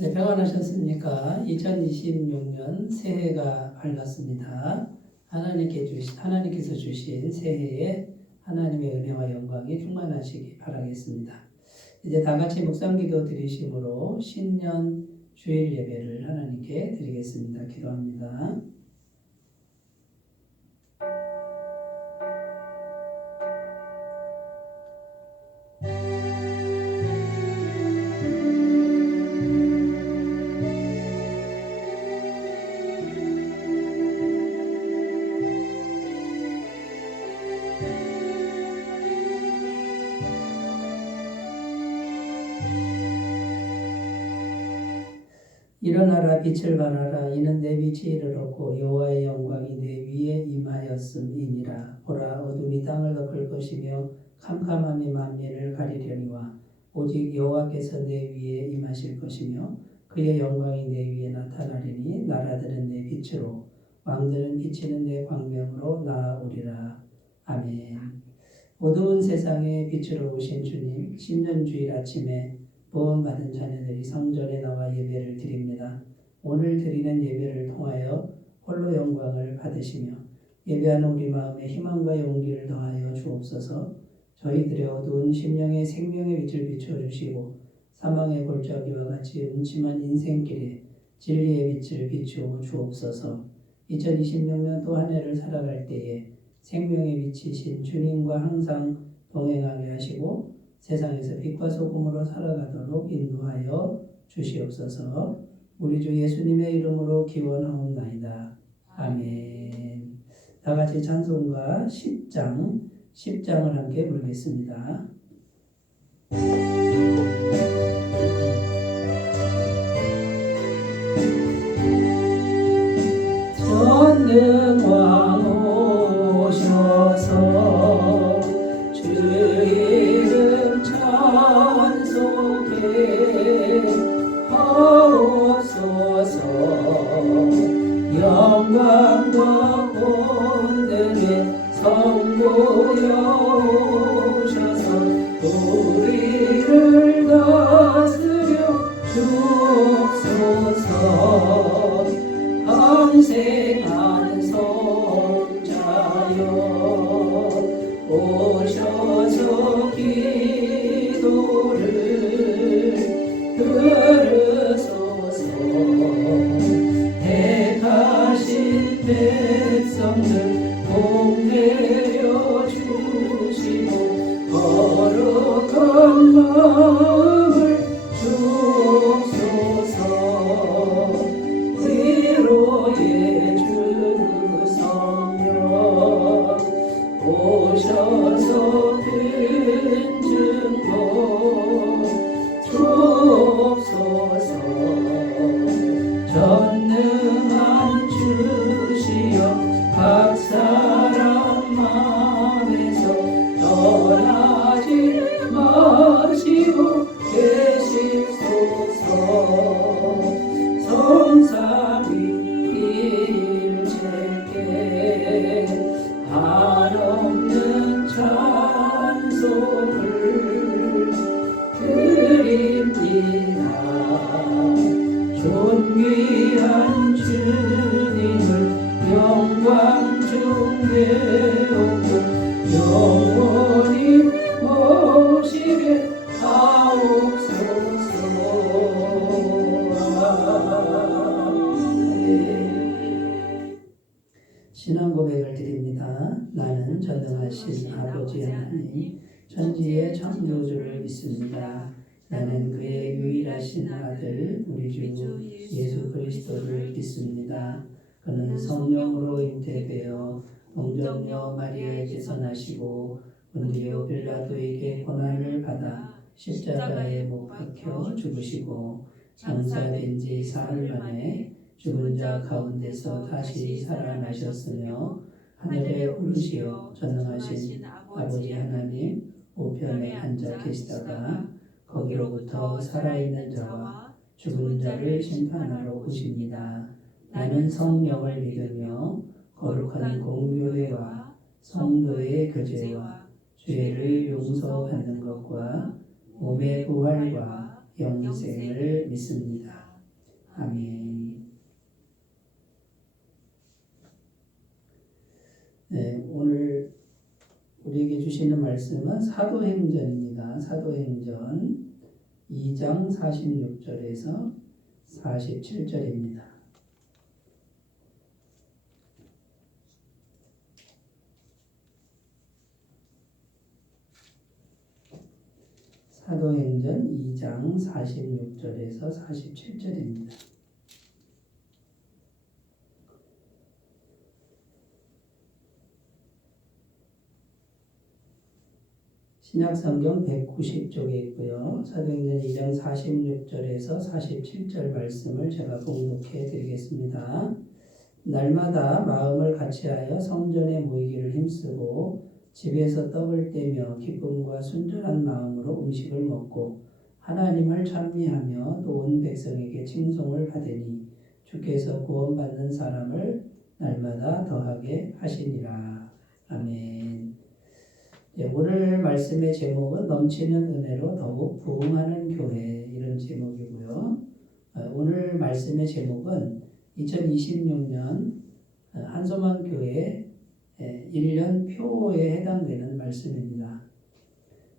네, 평안하셨습니까? 2026년 새해가 밝았습니다. 하나님께서 주신 새해에 하나님의 은혜와 영광이 충만하시기 바라겠습니다. 이제 다 같이 묵상기도 드리심으로 신년 주일 예배를 하나님께 드리겠습니다. 기도합니다. 일어나라 빛을 발하라 이는 내 빛이 이르렀고 여호와의 영광이 내 위에 임하였음이니라. 보라 어둠이 땅을 덮을 것이며 캄캄함이 만민을 가리려니와 오직 여호와께서 내 위에 임하실 것이며 그의 영광이 내 위에 나타나리니 나라들은 내 빛으로 왕들은 비치는 내 광명으로 나아오리라. 아멘. 어두운 세상에 빛으로 오신 주님, 신년주일 아침에 구원받은 자녀들이 성전에 나와 예배를 드립니다. 오늘 드리는 예배를 통하여 홀로 영광을 받으시며 예배하는 우리 마음에 희망과 용기를 더하여 주옵소서. 저희들의 어두운 심령에 생명의 빛을 비춰주시고 사망의 골짜기와 같이 음침한 인생길에 진리의 빛을 비추어 주옵소서. 2026년 또 한 해를 살아갈 때에 생명의 빛이신 주님과 항상 동행하게 하시고 세상에서 빛과 소금으로 살아가도록 인도하여 주시옵소서. 우리 주 예수님의 이름으로 기원하옵나이다. 아멘. 다 같이 찬송가 10장을 함께 부르겠습니다. 전능왕 오셔서 주 이름 찬송해 하옵소서. 영광과 권능의 성부여 오셔서 우리를 다스려 주옵소서. 항생한 성자여 오셔서 기도를 들으소서. 택하신 백성들 복내려 주시고 거룩한 마음을 주옵소서. 위로의 주 성령 오셔서 큰 증거 주옵소서. 전능한 주시여 각 사람 마음에서 떠나지 마시고 계시소서. 성삼위일체께 한없는 찬송을 드립니다. 존귀한 주님을 영광 중배우고 영원히 모시게 하옵소서. 신앙 고백을 드립니다. 나는 전능하신 아버지 하나님 천지의 창조주를 믿습니다. 나는 그의 유일하신 아들 우리 주 예수 그리스도를 믿습니다. 그는 성령으로 잉태되어 동정녀 마리아에게서 나시고 본디오 빌라도에게 고난을 받아 십자가에 못 박혀 죽으시고 장사된 지 사흘 만에 죽은 자 가운데서 다시 살아나셨으며 하늘에 오르시어 전능하신 아버지 하나님 우편에 앉아 계시다가 거기로부터 살아있는 자와 죽은 자를 심판하러 오십니다. 나는 성령을 믿으며 거룩한 공교회와 성도의 교제와 죄를 용서받는 것과 몸의 부활과 영생을 믿습니다. 아멘. 네, 오늘 우리에게 주시는 말씀은 사도행전입니다. 사도행전 2장 46절에서 47절입니다. 사도행전 2장 46절에서 47절입니다. 신약성경 190쪽에 있고요. 사도행전 2장 46절에서 47절 말씀을 제가 봉독해 드리겠습니다. 날마다 마음을 같이하여 성전에 모이기를 힘쓰고 집에서 떡을 떼며 기쁨과 순전한 마음으로 음식을 먹고 하나님을 찬미하며 또 온 백성에게 칭송을 하되니 주께서 구원받는 사람을 날마다 더하게 하시니라. 아멘. 오늘 말씀의 제목은 넘치는 은혜로 더욱 부흥하는 교회, 이런 제목이고요. 오늘 말씀의 제목은 2026년 한소만 교회 1년 표에 해당되는 말씀입니다.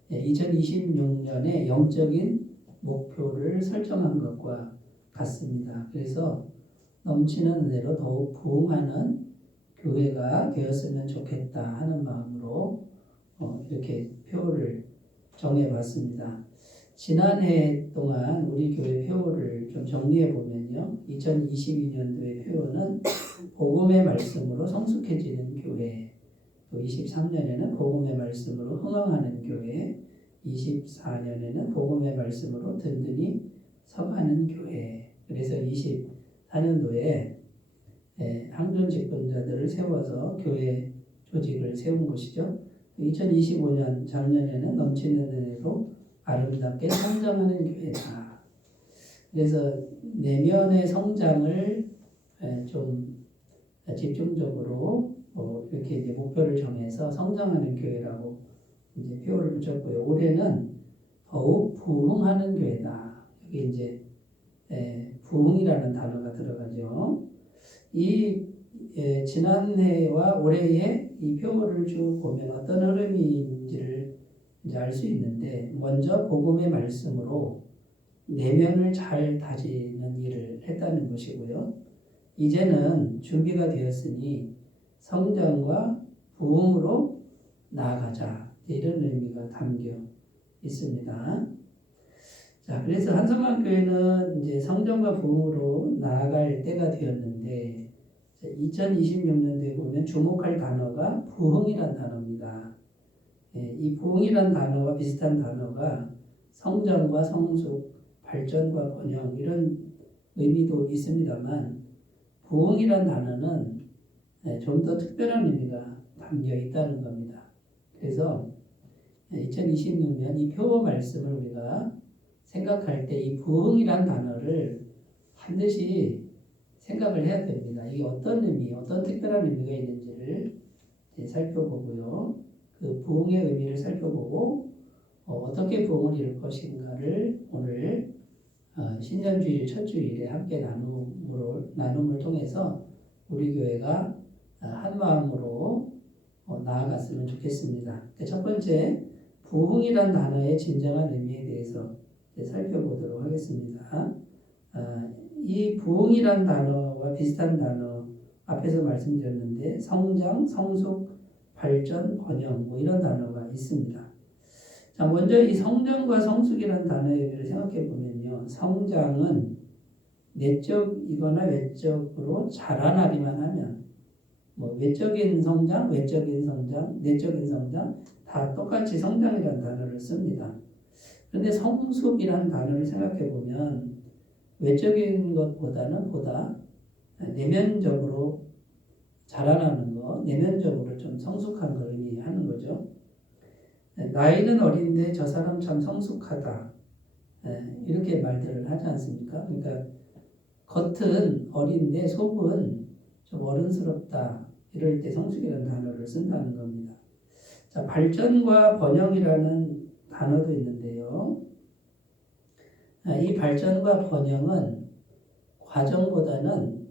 2026년에 영적인 목표를 설정한 것과 같습니다. 그래서 넘치는 은혜로 더욱 부흥하는 교회가 되었으면 좋겠다 하는 마음으로 이렇게 표를 정해봤습니다. 지난해 동안 우리 교회 표를 좀 정리해 보면요. 2022년도의 표는 복음의 말씀으로 성숙해지는 교회, 또 23년에는 복음의 말씀으로 흥황하는 교회, 24년에는 복음의 말씀으로 든든히 서가는 교회. 그래서 24년도에 항존 직분자들을 세워서 교회 조직을 세운 것이죠. 2025년 작년에는 넘치는 은혜로 아름답게 성장하는 교회다. 그래서 내면의 성장을 좀 집중적으로 이렇게 이제 목표를 정해서 성장하는 교회라고 이제 표를 붙였고요. 올해는 더욱 부흥하는 교회다. 여기 이제 부흥이라는 단어가 들어가죠. 이 지난해와 올해의 이 표를 쭉 보면 어떤 흐름인지를 이제 알 수 있는데, 먼저 복음의 말씀으로 내면을 잘 다지는 일을 했다는 것이고요. 이제는 준비가 되었으니 성장과 부흥으로 나아가자, 이런 의미가 담겨 있습니다. 자, 그래서 한성만 교회는 이제 성장과 부흥으로 나아갈 때가 되었는데, 2026년도에 보면 주목할 단어가 부흥이란 단어입니다. 이 부흥이란 단어와 비슷한 단어가 성장과 성숙, 발전과 번영, 이런 의미도 있습니다만, 부흥이란 단어는 좀 더 특별한 의미가 담겨 있다는 겁니다. 그래서 2026년 이 표 말씀을 우리가 생각할 때 이 부흥이란 단어를 반드시 생각을 해야 됩니다. 이게 어떤 의미, 어떤 특별한 의미가 있는지를 살펴보고요. 그 부흥의 의미를 살펴보고 어떻게 부흥을 이룰 것인가를 오늘 신년주일 첫 주일에 함께 나눔을 통해서 우리 교회가 한 마음으로 나아갔으면 좋겠습니다. 첫 번째, 부흥이란 단어의 진정한 의미에 대해서 살펴보도록 하겠습니다. 이 부흥이란 단어와 비슷한 단어 앞에서 말씀드렸는데, 성장, 성숙, 발전, 번영, 이런 단어가 있습니다. 자, 먼저 이 성장과 성숙이라는 단어의 의미를 생각해 보면요, 성장은 내적이거나 외적으로 자라나기만 하면, 외적인 성장, 외적인 성장, 내적인 성장 다 똑같이 성장이라는 단어를 씁니다. 그런데 성숙이라는 단어를 생각해 보면 외적인 것보다는 보다 내면적으로 자라나는 것, 내면적으로 좀 성숙한 걸 의미하는 거죠. 나이는 어린데 저 사람 참 성숙하다, 이렇게 말들을 하지 않습니까? 그러니까 겉은 어린데 속은 좀 어른스럽다, 이럴 때 성숙이라는 단어를 쓴다는 겁니다. 자, 발전과 번영이라는 단어도 있는데요. 이 발전과 번영은 과정보다는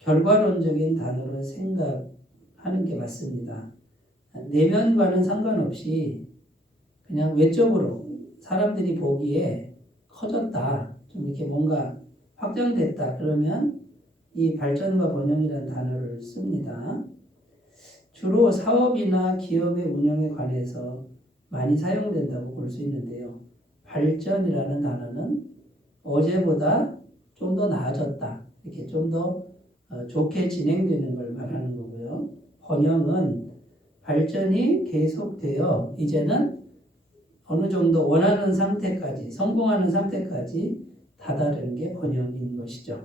결과론적인 단어로 생각하는 게 맞습니다. 내면과는 상관없이 그냥 외적으로 사람들이 보기에 커졌다, 좀 이렇게 뭔가 확장됐다 그러면 이 발전과 번영이라는 단어를 씁니다. 주로 사업이나 기업의 운영에 관해서 많이 사용된다고 볼 수 있는데요. 발전이라는 단어는 어제보다 좀 더 나아졌다, 이렇게 좀 더 좋게 진행되는 걸 말하는 거고요. 번영은 발전이 계속되어 이제는 어느 정도 원하는 상태까지, 성공하는 상태까지 다다르는 게 번영인 것이죠.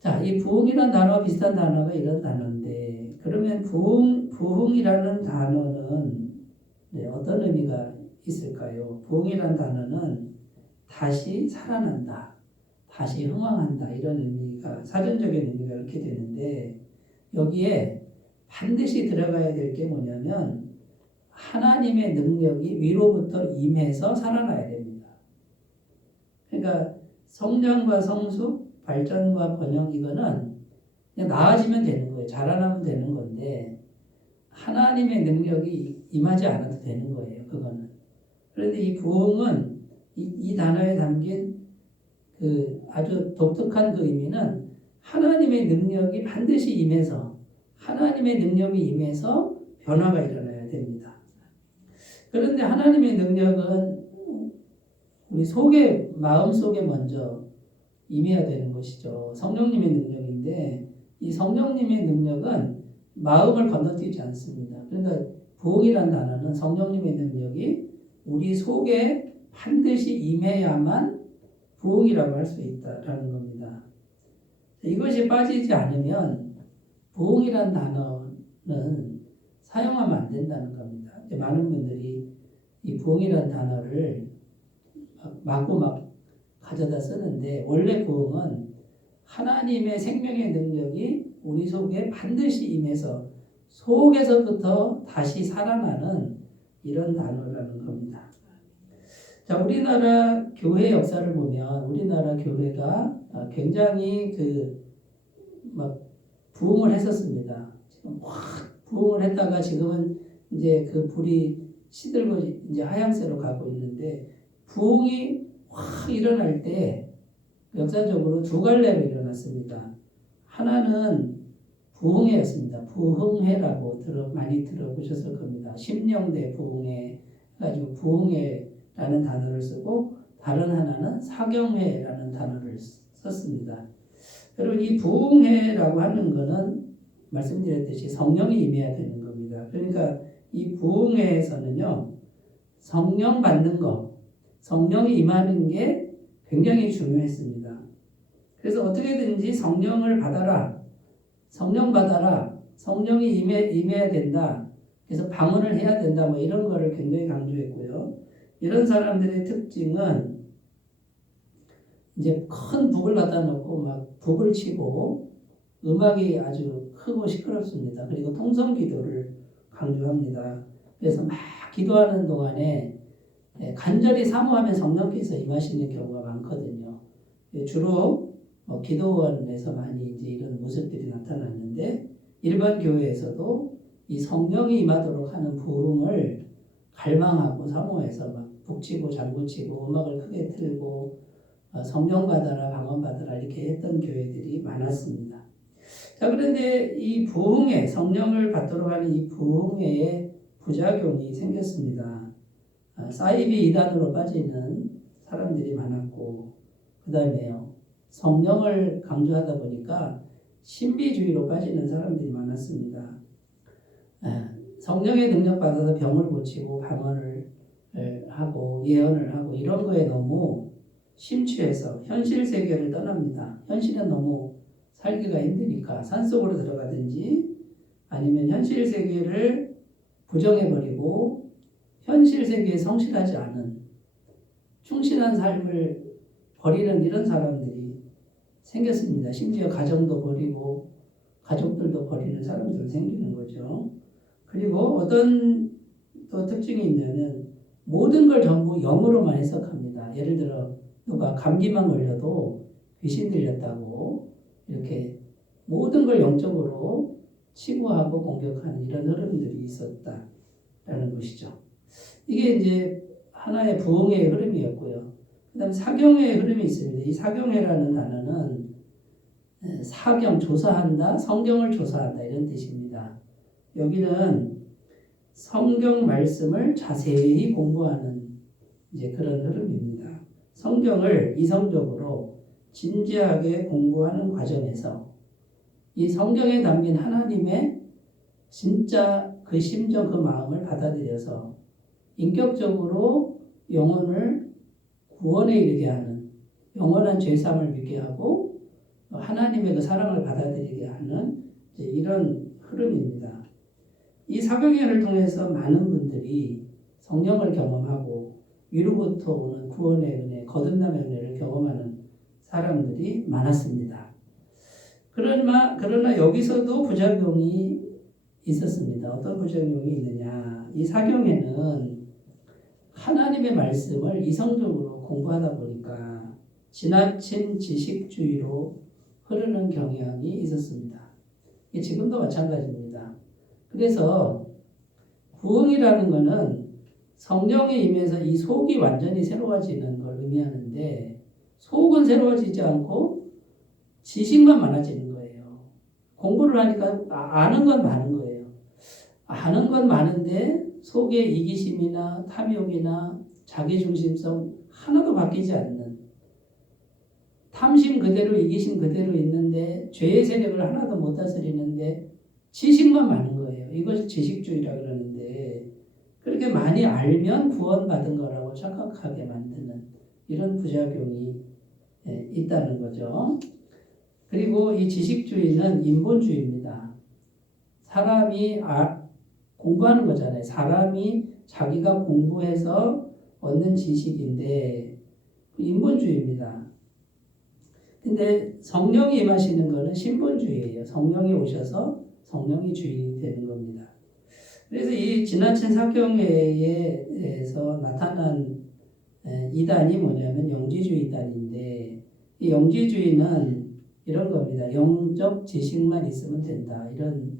자, 이 부흥이라는 단어와 비슷한 단어가 이런 단어인데, 그러면 부흥이라는 단어는 어떤 의미가 있을까요? 부흥이라는 단어는 다시 살아난다, 다시 흥왕한다, 이런 의미가, 사전적인 의미가 이렇게 되는데, 여기에 반드시 들어가야 될 게 뭐냐면 하나님의 능력이 위로부터 임해서 살아나야 됩니다. 그러니까 성장과 성숙, 발전과 번영, 이거는 그냥 나아지면 되는 거예요. 자라나면 되는 건데 하나님의 능력이 임하지 않아도 되는 거예요. 그거는. 그런데 이 부흥은 이 단어에 담긴 그 아주 독특한 그 의미는 하나님의 능력이 반드시 임해서, 하나님의 능력이 임해서 변화가 일어나야 됩니다. 그런데 하나님의 능력은 우리 속에, 마음 속에 먼저 임해야 되는 것이죠. 성령님의 능력인데 이 성령님의 능력은 마음을 건너뛰지 않습니다. 그러니까 부흥이라는 단어는 성령님의 능력이 우리 속에 반드시 임해야만 부흥이라고 할 수 있다라는 겁니다. 이것이 빠지지 않으면 부흥이라는 단어는 사용하면 안 된다는 겁니다. 많은 분들이 이 부흥이라는 단어를 막 가져다 쓰는데, 원래 부흥은 하나님의 생명의 능력이 우리 속에 반드시 임해서 속에서부터 다시 살아나는 이런 단어라는 겁니다. 자, 우리나라 교회 역사를 보면 우리나라 교회가 굉장히 부흥을 했었습니다. 지금 확 부흥을 했다가 지금은 이제 그 불이 시들고 이제 하향세로 가고 있는데, 부흥이 확 일어날 때 역사적으로 두 갈래로 일어났습니다. 하나는 부흥회였습니다. 부흥회라고 많이 들어보셨을 겁니다. 심령대 부흥회 가지고 부흥회라는 단어를 쓰고, 다른 하나는 사경회라는 단어를 썼습니다. 여러분, 이 부흥회라고 하는 것은 말씀드렸듯이 성령이 임해야 되는 겁니다. 그러니까 이 부흥회에서는요, 성령 받는 거, 성령이 임하는 게 굉장히 중요했습니다. 그래서 어떻게든지 성령을 받아라, 성령 받아라, 성령이 임해야 된다, 그래서 방언을 해야 된다, 뭐 이런 거를 굉장히 강조했고요. 이런 사람들의 특징은 이제 큰 북을 갖다 놓고 막 북을 치고 음악이 아주 크고 시끄럽습니다. 그리고 통성 기도를 강조합니다. 그래서 막 기도하는 동안에 간절히 사모하면 성령께서 임하시는 경우가 많거든요. 주로 기도원에서 많이 이제 이런 모습들이 나타났는데, 일반 교회에서도 이 성령이 임하도록 하는 부흥을 갈망하고 사모해서 막 북치고 장구치고 음악을 크게 틀고 성령 받아라, 방언 받아라 이렇게 했던 교회들이 많았습니다. 자, 그런데 이 부흥회, 성령을 받도록 하는 이 부흥회에 부작용이 생겼습니다. 사이비 이단으로 빠지는 사람들이 많았고, 그 다음에요, 성령을 강조하다 보니까 신비주의로 빠지는 사람들이 많았습니다. 성령의 능력 받아서 병을 고치고 방언을 하고 예언을 하고 이런 거에 너무 심취해서 현실 세계를 떠납니다. 현실은 너무 살기가 힘드니까 산속으로 들어가든지 아니면 현실 세계를 부정해버리고 현실 세계에 성실하지 않은 충실한 삶을 버리는 이런 사람들이 생겼습니다. 심지어 가정도 버리고 가족들도 버리는 사람들이 생기는 거죠. 그리고 어떤 또 특징이 있냐면 모든 걸 전부 영으로만 해석합니다. 예를 들어 누가 감기만 걸려도 귀신 들렸다고 이렇게 모든 걸 영적으로 치부하고 공격하는 이런 흐름들이 있었다라는 것이죠. 이게 이제 하나의 부흥의 흐름이었고요. 그 다음 사경의 흐름이 있습니다. 이 사경회라는 단어는 사경, 조사한다, 성경을 조사한다 이런 뜻입니다. 여기는 성경 말씀을 자세히 공부하는 이제 그런 흐름입니다. 성경을 이성적으로 진지하게 공부하는 과정에서 이 성경에 담긴 하나님의 진짜 그 심정, 그 마음을 받아들여서 인격적으로 영혼을 구원에 이르게 하는, 영원한 죄사함을 믿게 하고 하나님의 그 사랑을 받아들이게 하는 이런 흐름입니다. 이 사경회를 통해서 많은 분들이 성령을 경험하고 위로부터 오는 구원의 은혜, 거듭남의 은혜를 경험하는 사람들이 많았습니다. 그러나 여기서도 부작용이 있었습니다. 어떤 부작용이 있느냐. 이 사경회는 하나님의 말씀을 이성적으로 공부하다 보니까 지나친 지식주의로 흐르는 경향이 있었습니다. 지금도 마찬가지입니다. 그래서 부흥이라는 것은 성령에 임해서 이 속이 완전히 새로워지는 걸 의미하는데 속은 새로워지지 않고 지식만 많아지는 거예요. 공부를 하니까 아는 건 많은 거예요. 아는 건 많은데 속에 이기심이나 탐욕이나 자기중심성 하나도 바뀌지 않는, 탐심 그대로 이기심 그대로 있는데 죄의 세력을 하나도 못 다스리는데 지식만 많은 거예요. 이것을 지식주의라 그러는데 그렇게 많이 알면 구원받은 거라고 착각하게 만드는 이런 부작용이 있다는 거죠. 그리고 이 지식주의는 인본주의입니다. 사람이 공부하는 거잖아요. 사람이 자기가 공부해서 얻는 지식인데 인본주의입니다. 근데 성령이 임하시는 것은 신본주의예요. 성령이 오셔서 성령이 주인이 되는 겁니다. 그래서 이 지나친 사경회에서 나타난 이단이 뭐냐면 영지주의 이단인데 이 영지주의는 이런 겁니다. 영적 지식만 있으면 된다. 이런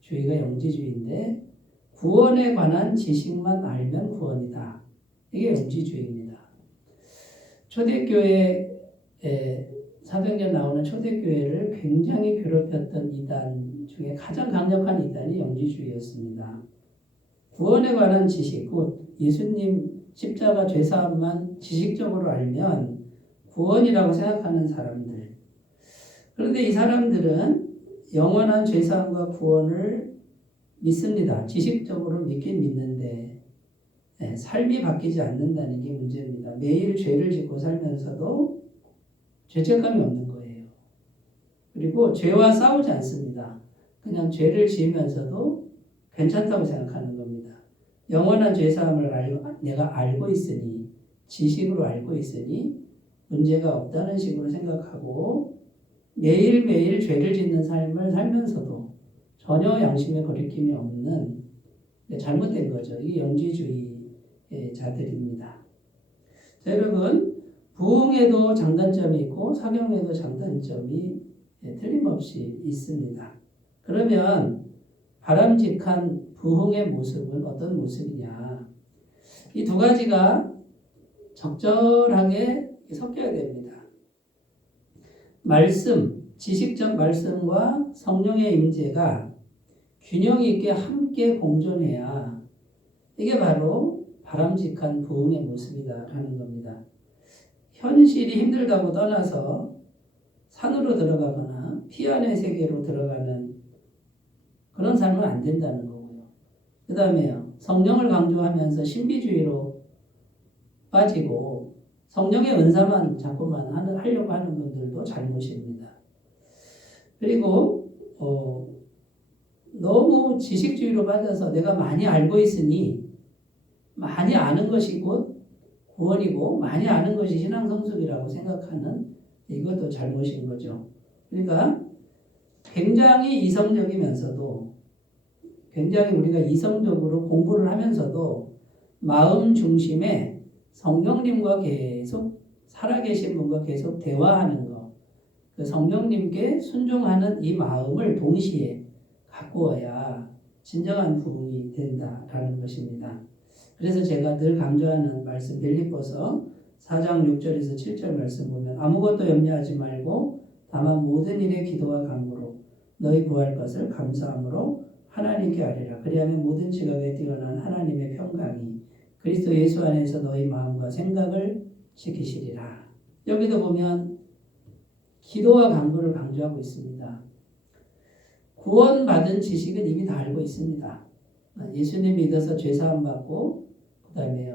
주의가 영지주의인데 구원에 관한 지식만 알면 구원이다. 이게 영지주의입니다. 초대교회 사도행전 나오는 초대교회를 굉장히 괴롭혔던 이단 중에 가장 강력한 이단이 영지주의였습니다. 구원에 관한 지식, 곧 예수님 십자가 죄사함만 지식적으로 알면 구원이라고 생각하는 사람들. 그런데 이 사람들은 영원한 죄사함과 구원을 믿습니다. 지식적으로 믿긴 믿는데 삶이 바뀌지 않는다는 게 문제입니다. 매일 죄를 짓고 살면서도 죄책감이 없는 거예요. 그리고 죄와 싸우지 않습니다. 그냥 죄를 지으면서도 괜찮다고 생각하는 겁니다. 영원한 죄사함을 내가 알고 있으니, 지식으로 알고 있으니 문제가 없다는 식으로 생각하고 매일매일 죄를 짓는 삶을 살면서도 전혀 양심에 거리낌이 없는 잘못된 거죠. 이게 영지주의자들입니다. 자, 여러분, 부흥에도 장단점이 있고 사경에도 장단점이 틀림없이 있습니다. 그러면 바람직한 부흥의 모습은 어떤 모습이냐? 이 두 가지가 적절하게 섞여야 됩니다. 말씀, 지식적 말씀과 성령의 임재가 균형 있게 함께 공존해야 이게 바로 바람직한 부흥의 모습이다라는 겁니다. 현실이 힘들다고 떠나서 산으로 들어가거나 피안의 세계로 들어가는 그런 삶은 안 된다는 거고요. 그 다음에요. 성령을 강조하면서 신비주의로 빠지고 성령의 은사만 자꾸만 하려고 하는 분들도 잘못입니다. 그리고 너무 지식주의로 빠져서 내가 많이 알고 있으니 많이 아는 것이 곧 구원이고 많이 아는 것이 신앙 성숙이라고 생각하는 이것도 잘못인 거죠. 그러니까 굉장히 이성적이면서도 굉장히 우리가 이성적으로 공부를 하면서도 마음 중심에 성령님과 계속 살아계신 분과 계속 대화하는 거, 그 성령님께 순종하는 이 마음을 동시에 가꾸어야 진정한 부흥이 된다라는 것입니다. 그래서 제가 늘 강조하는 말씀 빌립보서 4장 6절에서 7절 말씀 보면 아무것도 염려하지 말고 다만 모든 일에 기도와 간구로 너희 구할 것을 감사함으로 하나님께 아뢰라. 그리하면 모든 지각에 뛰어난 하나님의 평강이 그리스도 예수 안에서 너희 마음과 생각을 지키시리라. 여기도 보면 기도와 간구를 강조하고 있습니다. 구원받은 지식은 이미 다 알고 있습니다. 예수님 믿어서 죄사함 받고 그 다음에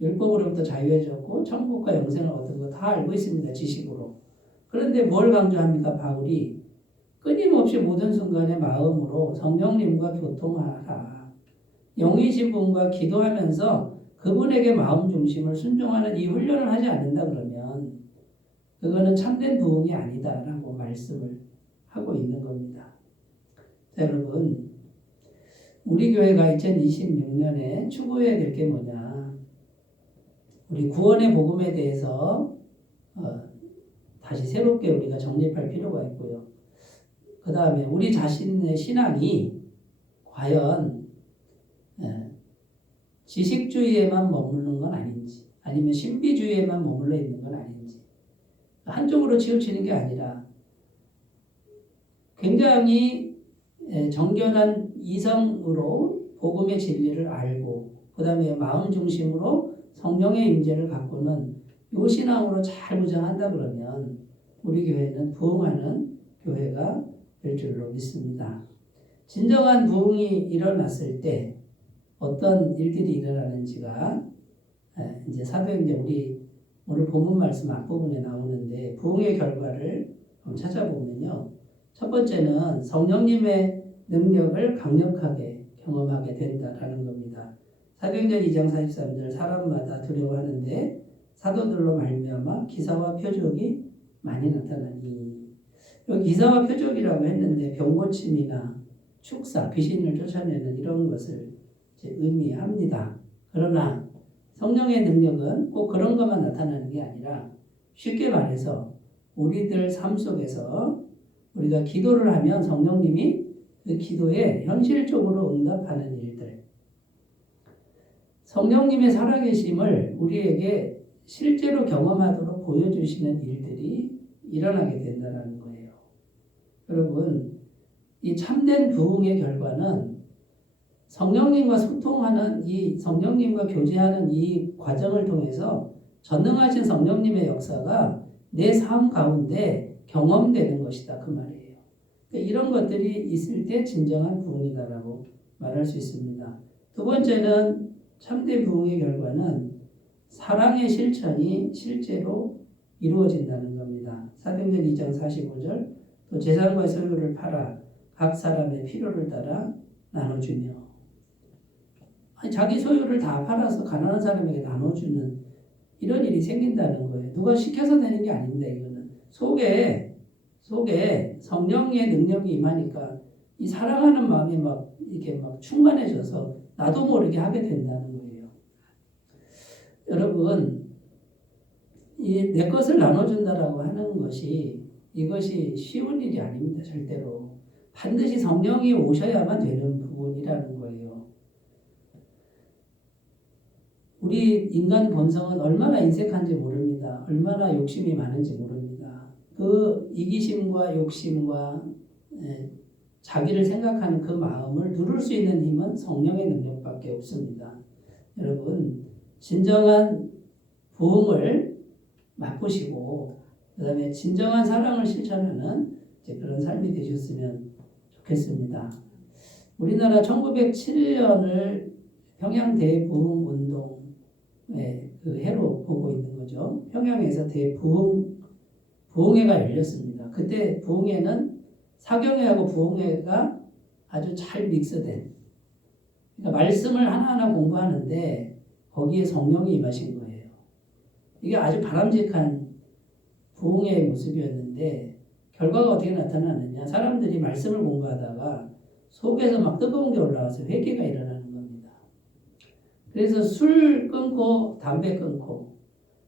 율법으로부터 자유해졌고 천국과 영생을 얻은 거 다 알고 있습니다. 지식으로. 그런데 뭘 강조합니까? 바울이 끊임없이 모든 순간에 마음으로 성령님과 교통하라. 영이신 분과 기도하면서 그분에게 마음 중심을 순종하는 이 훈련을 하지 않는다 그러면 그거는 참된 부흥이 아니다라고 말씀을 하고 있는 겁니다. 자, 여러분, 우리 교회가 2026년에 추구해야 될 게 뭐냐? 우리 구원의 복음에 대해서 다시 새롭게 우리가 정립할 필요가 있고요. 그 다음에 우리 자신의 신앙이 과연 지식주의에만 머무르는 건 아닌지, 아니면 신비주의에만 머물러 있는 건 아닌지, 한쪽으로 치우치는 게 아니라 굉장히 정결한 이성으로 복음의 진리를 알고 그 다음에 마음 중심으로 성령의 임재를 갖고는 이 신앙으로 잘 무장한다 그러면 우리 교회는 부흥하는 교회가 될 줄로 믿습니다. 진정한 부흥이 일어났을 때 어떤 일들이 일어나는지가 이제 사도행전 우리 오늘 본문 말씀 앞부분에 나오는데 부흥의 결과를 찾아보면요. 첫 번째는 성령님의 능력을 강력하게 경험하게 된다라는 겁니다. 사도행전 2장 43절 사람마다 두려워하는데 사도들로 말미암아 기사와 표적이 많이 나타나니 여기 기사와 표적이라고 했는데 병고침이나 축사, 귀신을 쫓아내는 이런 것을 이제 의미합니다. 그러나 성령의 능력은 꼭 그런 것만 나타나는 게 아니라 쉽게 말해서 우리들 삶 속에서 우리가 기도를 하면 성령님이 그 기도에 현실적으로 응답하는 일들, 성령님의 살아계심을 우리에게 실제로 경험하도록 보여주시는 일들이 일어나게 된다는 거예요. 여러분, 이 참된 부흥의 결과는 성령님과 소통하는 이 성령님과 교제하는 이 과정을 통해서 전능하신 성령님의 역사가 내 삶 가운데 경험되는 것이다 그 말이에요. 그러니까 이런 것들이 있을 때 진정한 부흥이다라고 말할 수 있습니다. 두 번째는 참된 부흥의 결과는 사랑의 실천이 실제로 이루어진다는 겁니다. 사도행전 2장 45절 또 재산과 소유를 팔아 각 사람의 필요를 따라 나눠주며 자기 소유를 다 팔아서 가난한 사람에게 나눠주는 이런 일이 생긴다는 거예요. 누가 시켜서 되는 게 아닙니다. 이거는 속에 성령의 능력이 임하니까 이 사랑하는 마음이 막 이렇게 막 충만해져서 나도 모르게 하게 된다는 거예요. 여러분, 이 내 것을 나눠준다라고 하는 것이 이것이 쉬운 일이 아닙니다. 절대로. 반드시 성령이 오셔야만 되는 부분이라는 거예요. 우리 인간 본성은 얼마나 인색한지 모릅니다. 얼마나 욕심이 많은지 모릅니다. 그 이기심과 욕심과 자기를 생각하는 그 마음을 누를 수 있는 힘은 성령의 능력밖에 없습니다. 여러분, 진정한 부흥을 맛보시고 그 다음에 진정한 사랑을 실천하는 그런 삶이 되셨으면 좋겠습니다. 우리나라 1907년을 평양 대부흥 운동의 그 해로 보고 있는 거죠. 평양에서 부흥회가 열렸습니다. 그때 부흥회는 사경회하고 부흥회가 아주 잘 믹스된, 그러니까 말씀을 하나하나 공부하는데 거기에 성령이 임하신 거예요. 이게 아주 바람직한 부흥회의 모습이었는데 결과가 어떻게 나타나느냐, 사람들이 말씀을 공부하다가 속에서 막 뜨거운 게 올라와서 회개가 일어나는 겁니다. 그래서 술 끊고 담배 끊고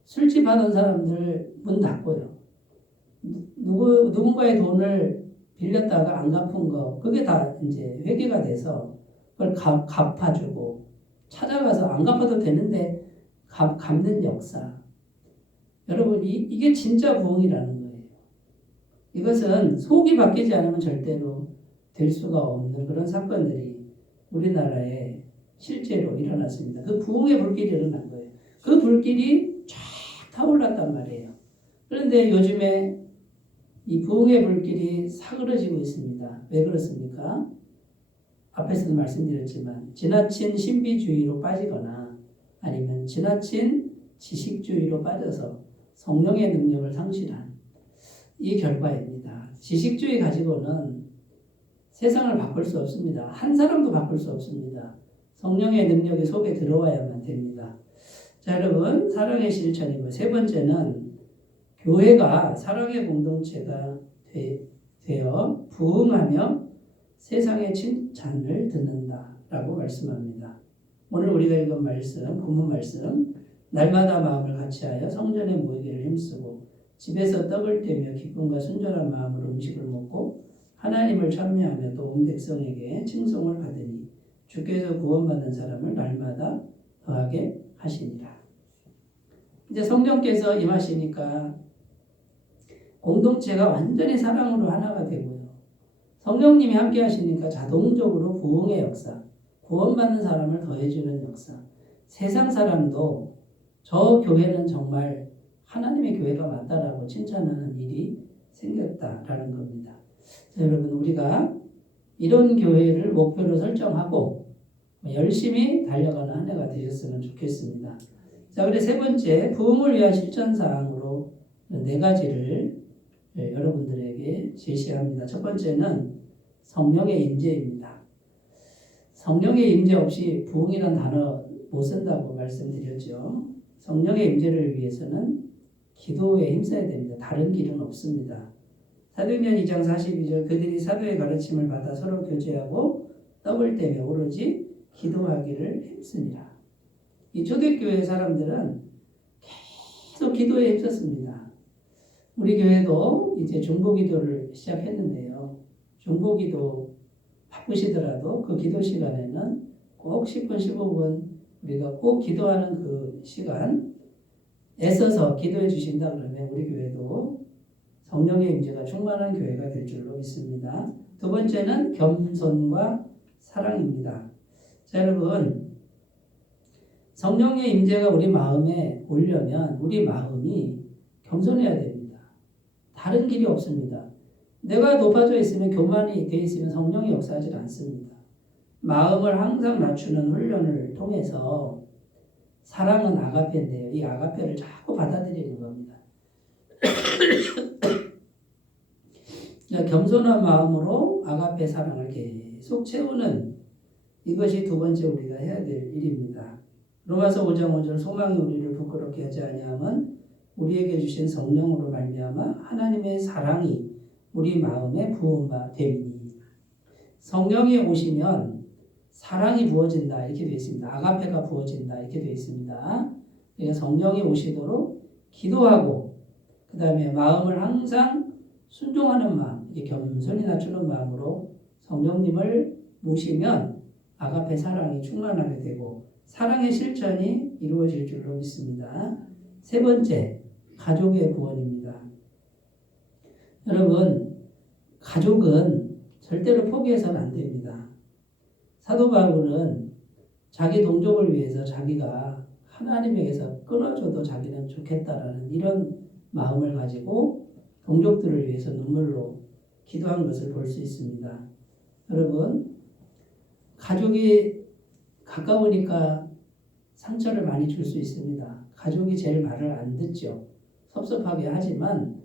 술집 하던 사람들 문 닫고요. 누군가의 돈을 빌렸다가 안 갚은 거, 그게 다 이제 회개가 돼서 그걸 갚아주고 찾아가서 안 갚아도 되는데 갚는 역사. 여러분, 이게 진짜 부흥이라는 거예요. 이것은 속이 바뀌지 않으면 절대로 될 수가 없는 그런 사건들이 우리나라에 실제로 일어났습니다. 그 부흥의 불길이 일어난 거예요. 그 불길이 쫙 타올랐단 말이에요. 그런데 요즘에 이 부흥의 불길이 사그러지고 있습니다. 왜 그렇습니까? 앞에서도 말씀드렸지만 지나친 신비주의로 빠지거나 아니면 지나친 지식주의로 빠져서 성령의 능력을 상실한 이 결과입니다. 지식주의 가지고는 세상을 바꿀 수 없습니다. 한 사람도 바꿀 수 없습니다. 성령의 능력이 속에 들어와야만 됩니다. 자, 여러분, 사랑의 실천이고, 세 번째는 교회가 사랑의 공동체가 되어 부흥하며 세상의 칭찬을 듣는다라고 말씀합니다. 오늘 우리가 읽은 말씀, 본문 말씀, 날마다 마음을 같이하여 성전에 모이기를 힘쓰고 집에서 떡을 떼며 기쁨과 순전한 마음으로 음식을 먹고 하나님을 찬미하며 또 온 백성에게 칭송을 받으니 주께서 구원받는 사람을 날마다 더하게 하시니라. 이제 성령께서 임하시니까 공동체가 완전히 사랑으로 하나가 되고요. 성령님이 함께 하시니까 자동적으로 부흥의 역사, 구원받는 사람을 더해주는 역사, 세상 사람도 저 교회는 정말 하나님의 교회가 맞다라고 칭찬하는 일이 생겼다라는 겁니다. 자, 여러분, 우리가 이런 교회를 목표로 설정하고 열심히 달려가는 한 해가 되셨으면 좋겠습니다. 자, 그래 세 번째, 부흥을 위한 실천사항으로 네 가지를 여러분들에게 제시합니다. 첫 번째는 성령의 임재입니다. 성령의 임재 없이 부흥이란 단어 못 쓴다고 말씀드렸죠. 성령의 임재를 위해서는 기도에 힘써야 됩니다. 다른 길은 없습니다. 사도행전 2장 42절 그들이 사도의 가르침을 받아 서로 교제하고 떡을 떼며 오로지 기도하기를 힘쓰니라. 이 초대교회 사람들은 계속 기도에 힘썼습니다. 우리 교회도 이제 중보기도를 시작했는데요. 중보기도 바쁘시더라도 그 기도 시간에는 꼭 10분, 15분 우리가 꼭 기도하는 그 시간 애써서 기도해 주신다 그러면 우리 교회도 성령의 임재가 충만한 교회가 될 줄로 믿습니다. 두 번째는 겸손과 사랑입니다. 자, 여러분, 성령의 임재가 우리 마음에 오려면 우리 마음이 겸손해야 됩니다. 다른 길이 없습니다. 내가 높아져 있으면 교만이 되어 있으면 성령이 역사하지 않습니다. 마음을 항상 낮추는 훈련을 통해서 사랑은 아가페인데요. 이 아가페를 자꾸 받아들이는 겁니다. 겸손한 마음으로 아가페 사랑을 계속 채우는 이것이 두 번째 우리가 해야 될 일입니다. 로마서 5장 5절 소망이 우리를 부끄럽게 하지 아니함은 우리에게 주신 성령으로 말미암아 하나님의 사랑이 우리 마음에 부은 됨이니 성령이 오시면 사랑이 부어진다 이렇게 되어 있습니다. 아가페가 부어진다 이렇게 되어 있습니다. 그러니까 성령이 오시도록 기도하고 그 다음에 마음을 항상 순종하는 마음, 겸손히 낮추는 마음으로 성령님을 모시면 아가페 사랑이 충만하게 되고 사랑의 실천이 이루어질 줄로 믿습니다. 세 번째, 가족의 구원입니다. 여러분, 가족은 절대로 포기해서는 안 됩니다. 사도 바울은 자기 동족을 위해서 자기가 하나님에게서 끊어져도 자기는 좋겠다라는 이런 마음을 가지고 동족들을 위해서 눈물로 기도한 것을 볼 수 있습니다. 여러분, 가족이 가까우니까 상처를 많이 줄 수 있습니다. 가족이 제일 말을 안 듣죠. 섭섭하게 하지만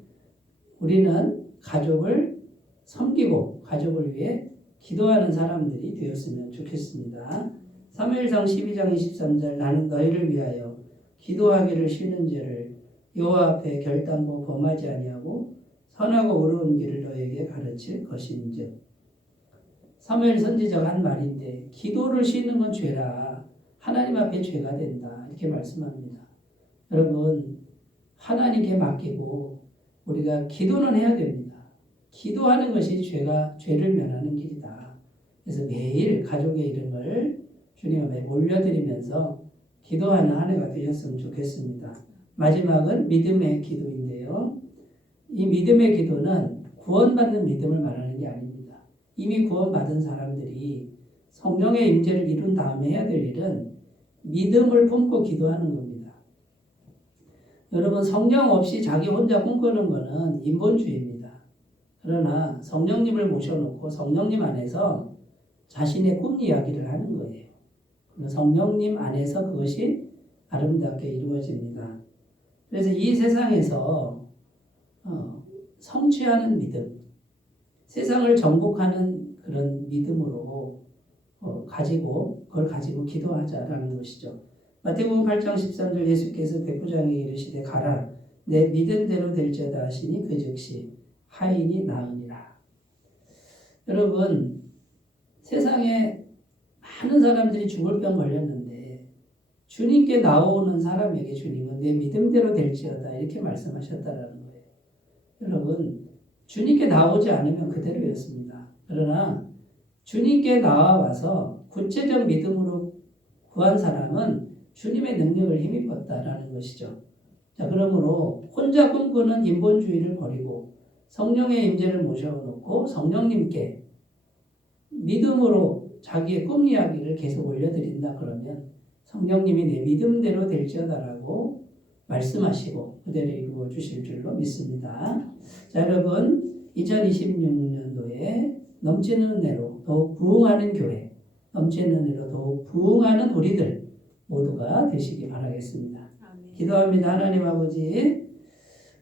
우리는 가족을 섬기고 가족을 위해 기도하는 사람들이 되었으면 좋겠습니다. 사무엘상 12장 23절 나는 너희를 위하여 기도하기를 쉬는 죄를 여호와 앞에 결단코 범하지 아니하고 선하고 의로운 길을 너에게 가르칠 것인즉. 사무엘 선지자가 한 말인데 기도를 쉬는 건 죄라 하나님 앞에 죄가 된다 이렇게 말씀합니다. 여러분, 하나님께 맡기고 우리가 기도는 해야 됩니다. 기도하는 것이 죄를 면하는 길이다. 그래서 매일 가족의 이름을 주님 앞에 올려드리면서 기도하는 한 해가 되셨으면 좋겠습니다. 마지막은 믿음의 기도인데요. 이 믿음의 기도는 구원받는 믿음을 말하는 게 아닙니다. 이미 구원받은 사람들이 성령의 임재를 이룬 다음에 해야 될 일은 믿음을 품고 기도하는 겁니다. 여러분, 성령 없이 자기 혼자 꿈꾸는 것은 인본주의입니다. 그러나 성령님을 모셔놓고 성령님 안에서 자신의 꿈 이야기를 하는 거예요. 성령님 안에서 그것이 아름답게 이루어집니다. 그래서 이 세상에서 성취하는 믿음, 세상을 정복하는 그런 믿음으로 그걸 가지고 기도하자라는 것이죠. 마태복음 8장 13절 예수께서 백부장에게 이르시되 가라 내 믿음대로 될지어다 하시니 그 즉시 하인이 나으니라. 여러분, 세상에 많은 사람들이 죽을 병 걸렸는데 주님께 나오는 사람에게 주님은 내 믿음대로 될지어다 이렇게 말씀하셨다라는 거예요. 여러분, 주님께 나오지 않으면 그대로였습니다. 그러나 주님께 나와서 구체적 믿음으로 구한 사람은 주님의 능력을 힘입었다라는 것이죠. 자, 그러므로 혼자 꿈꾸는 인본주의를 버리고 성령의 임재를 모셔놓고 성령님께 믿음으로 자기의 꿈 이야기를 계속 올려드린다 그러면 성령님이 내 믿음대로 될지어다라고 말씀하시고 그대로 이루어 주실 줄로 믿습니다. 자, 여러분, 2026년도에 넘치는 은혜로 더욱 부흥하는 교회, 넘치는 은혜로 더욱 부흥하는 우리들 모두가 되시기 바라겠습니다. 아멘. 기도합니다. 하나님 아버지,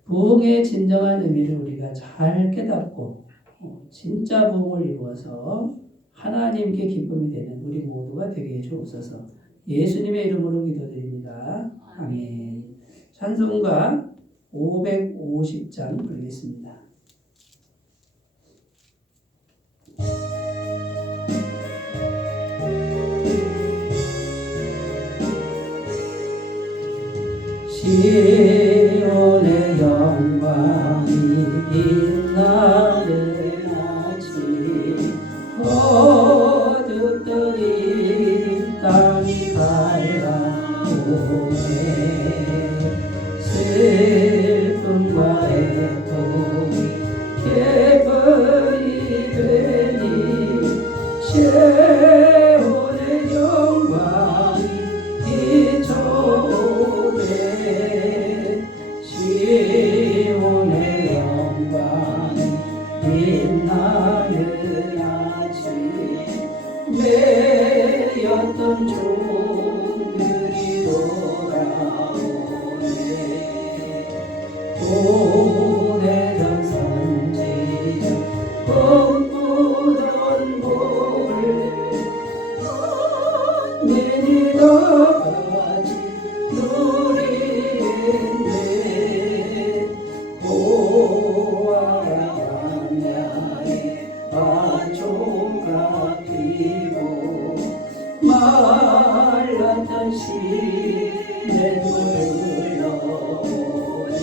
부흥의 진정한 의미를 우리가 잘 깨닫고 진짜 부흥을 이루어서 하나님께 기쁨이 되는 우리 모두가 되게 해주옵소서. 예수님의 이름으로 기도드립니다. 아멘. 찬송가 550장 부르겠습니다. 시온의 영광이 빛나는 아침 어둡더니 땅이 갈라오네 슬픔과 애통이 기쁨이 되니 시온의 영광이 비춰오네 시온의 영광이 빛나는 아침 매였던 종들이 돌아오네 오래전 선지자 꿈꾸던 복을 내니 너같이 누리겠네 보아라 광야에 화초가 피고 말랐던 시냇물을 흘러오네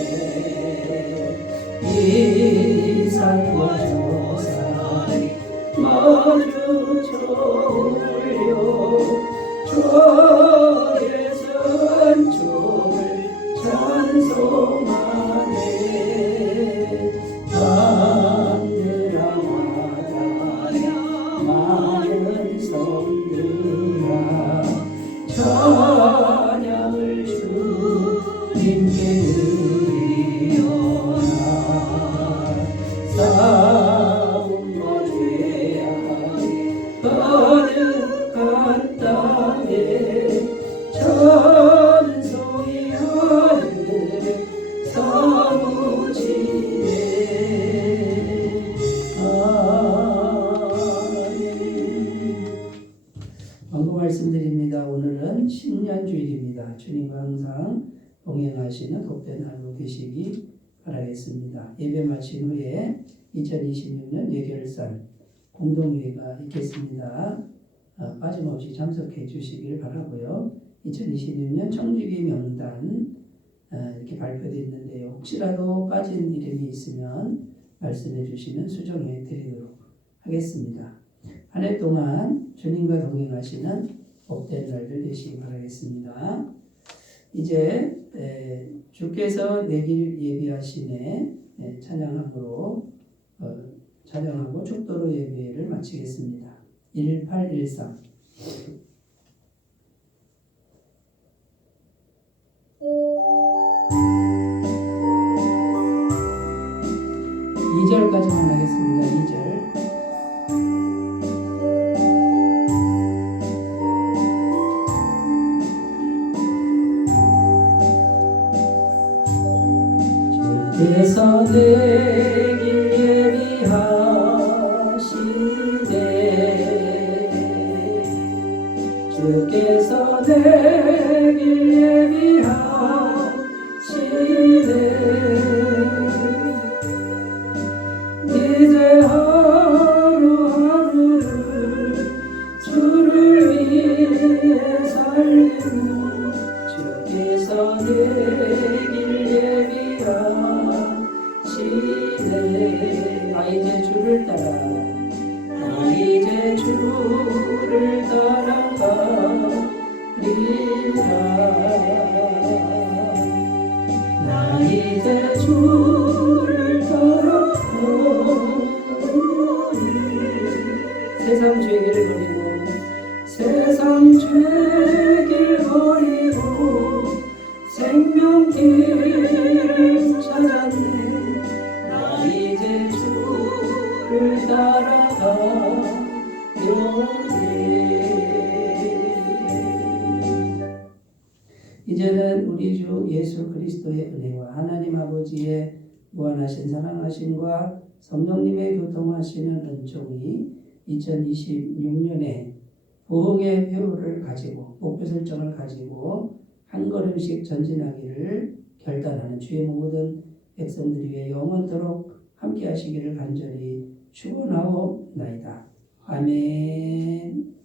이 산과 저 산이 마주쳐 울려 주의 선총을 찬송하네 밤들아 바다에 많은 섬들아 찬양을 주님께 드리오나 싸움과 죄악이 가득한 땅에 찬송이 하늘에 사무치네 아멘. 광고 말씀드립니다. 오늘은 신년주일입니다. 주님과 항상 동행하시는 복된 하루 되시기 바라겠습니다. 예배 마친 후에 2026년 예결산 공동회의가 있겠습니다. 빠짐없이 참석해 주시길 바라고요. 2026년 청주기 명단 이렇게 발표되어 있는데요. 혹시라도 빠진 이름이 있으면 말씀해 주시면 수정해 드리도록 하겠습니다. 한 해 동안 주님과 동행하시는 복된 날들 되시기 바라겠습니다. 이제 주께서 내길 예비하시네 찬양하고 축도로 예배를 마치겠습니다. 1813 2절까지만 하겠습니다. 2절 주께서 내길 예비하시네 주께서 내길 예비하시네 이제 하루하루를 주를 위해 살리고 주께서 내길 예비하시네 나 이제 주를 따라 나 이제 주를 따라가리라 나 이제 주를 따라가리라 세상 죄길 버리고 세상 죄길 버리고 생명길을 찾았네 나 이제 주를 따라가려네 이제는 우리 주 예수 그리스도의 은혜와 하나님 아버지의 무한하신 사랑하심과 성령님의 교통하시는 은총이 2026년에 부흥의 표를 가지고 목표 설정을 가지고 한 걸음씩 전진하기를 결단하는 주의 모든 백성들이 위해 영원토록 함께 하시기를 간절히 축원하옵나이다. 아멘.